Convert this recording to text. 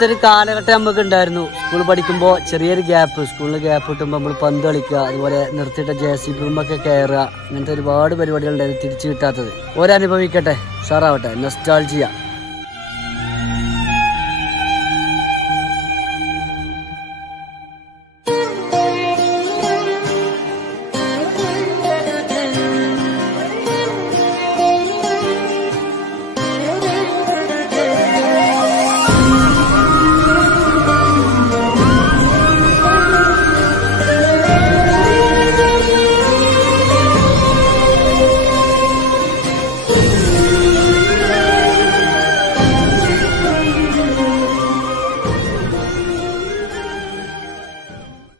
അങ്ങനത്തെ ഒരു കാലഘട്ടം നമുക്ക് ഉണ്ടായിരുന്നു. സ്കൂൾ പഠിക്കുമ്പോൾ ചെറിയൊരു ഗ്യാപ്പ്, സ്കൂളിൽ ഗ്യാപ്പ് കിട്ടുമ്പോൾ നമ്മൾ പന്ത് കളിക്കുക, അതുപോലെ നിർത്തിയിട്ട JCB റൂമൊക്കെ കയറുക, അങ്ങനത്തെ ഒരുപാട് പരിപാടികളുണ്ടായിരുന്നു തിരിച്ചു കിട്ടാത്തത്. ഒരനുഭവിക്കട്ടെ, ഉഷാറാവട്ടെ, നൊസ്റ്റാൾജിയ.